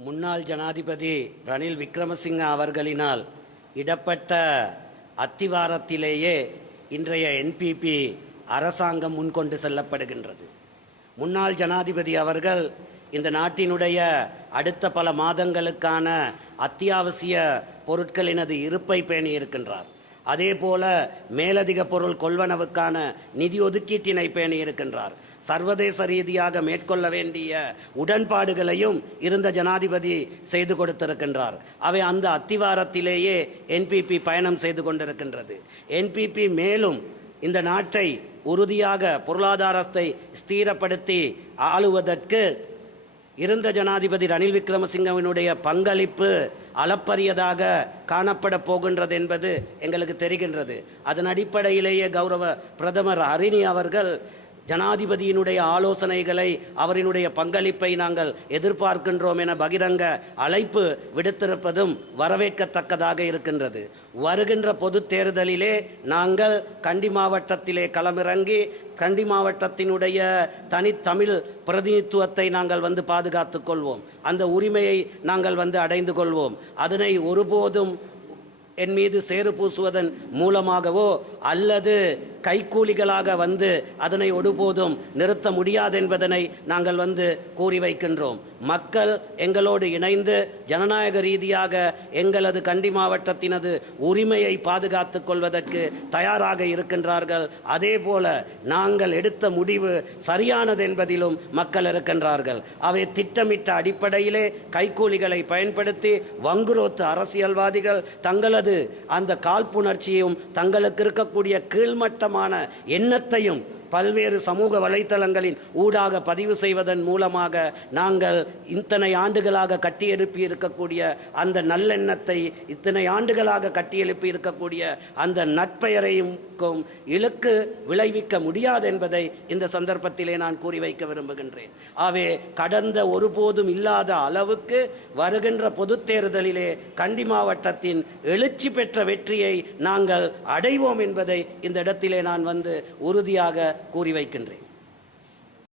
முன்னாள் ஜனாதிபதி ரணில் விக்ரமசிங்க அவர்களினால் இடப்பட்ட அத்திவாரத்திலேயே இன்றைய என்பிபி அரசாங்கம் முன்கொண்டு செல்லப்படுகின்றது. முன்னாள் ஜனாதிபதி அவர்கள் இந்த நாட்டினுடைய அடுத்த பல மாதங்களுக்கான அத்தியாவசிய பொருட்களினது இருப்பை பேணி இருக்கின்றார் அதே போல மேலதிக பொருள் கொள்வனவுக்கான நிதி ஒதுக்கீட்டினை பேணி இருக்கின்றார். சர்வதேச ரீதியாக மேற்கொள்ள வேண்டிய உடன்பாடுகளையும் இருந்த ஜனாதிபதி செய்து கொடுத்திருக்கின்றார். அவை அந்த அத்திவாரத்திலேயே என்பிபி பயணம் செய்து கொண்டிருக்கின்றது. என்பிபி மேலும் இந்த நாட்டை உறுதியாக பொருளாதாரத்தை ஸ்தீரப்படுத்தி ஆளுவதற்கு இருந்த ஜனாதிபதி ரணில் விக்ரமசிங்கவினுடைய பங்களிப்பு அளப்பரியதாக காணப்பட போகின்றது என்பது எங்களுக்கு தெரிகின்றது. அதன் அடிப்படையிலேயே கௌரவ பிரதமர் ஹரிணி அவர்கள் ஜனாதிபதியினுடைய ஆலோசனைகளை அவரினுடைய பங்களிப்பை நாங்கள் எதிர்பார்க்கின்றோம் என பகிரங்க அழைப்பு விடுத்திருப்பதும் வரவேற்கத்தக்கதாக இருக்கின்றது. வருகின்ற பொது தேர்தலிலே நாங்கள் கண்டி மாவட்டத்திலே களமிறங்கி கண்டி மாவட்டத்தினுடைய தனித்தமிழ் பிரதிநிதித்துவத்தை நாங்கள் வந்து பாதுகாத்துக் கொள்வோம். அந்த உரிமையை நாங்கள் வந்து அடைந்து கொள்வோம். அதனை ஒருபோதும் என் மீது சேறு பூசுவதன் மூலமாகவோ அல்லது கைக்கூலிகளாக வந்து அதனை ஒருபோதும் நிறுத்த முடியாது என்பதனை நாங்கள் வந்து கூறி வைக்கின்றோம். மக்கள் எங்களோடு இணைந்து ஜனநாயக ரீதியாக எங்களது கண்டி மாவட்டத்தினது உரிமையை பாதுகாத்துக் கொள்வதற்கு தயாராக இருக்கின்றார்கள். அதே போல நாங்கள் எடுத்த முடிவு சரியானது என்பதிலும் மக்கள் இருக்கின்றார்கள். அவை திட்டமிட்ட அடிப்படையிலே கைக்கூலிகளை பயன்படுத்தி வங்குரோத்து அரசியல்வாதிகள் தங்களது அந்த காழ்ப்புணர்ச்சியும் தங்களுக்கு இருக்கக்கூடிய கீழ்மட்ட கீழ்மட்டமான எண்ணத்தையும் பல்வேறு சமூக வலைத்தளங்களின் ஊடாக பதிவு செய்வதன் மூலமாக நாங்கள் இத்தனை ஆண்டுகளாக கட்டியெழுப்பி இருக்கக்கூடிய அந்த நல்லெண்ணத்தை இத்தனை ஆண்டுகளாக கட்டியெழுப்பி இருக்கக்கூடிய அந்த நட்பெயரையும் இழுக்கு விளைவிக்க முடியாது என்பதை இந்த சந்தர்ப்பத்திலே நான் கூறி வைக்க விரும்புகின்றேன். ஆகவே கடந்த ஒருபோதும் இல்லாத அளவுக்கு வருகின்ற பொது தேர்தலிலே கண்டி மாவட்டத்தின் எழுச்சி பெற்ற வெற்றியை நாங்கள் அடைவோம் என்பதை இந்த இடத்திலே நான் வந்து உறுதியாக கூறி வைக்கின்றேன்.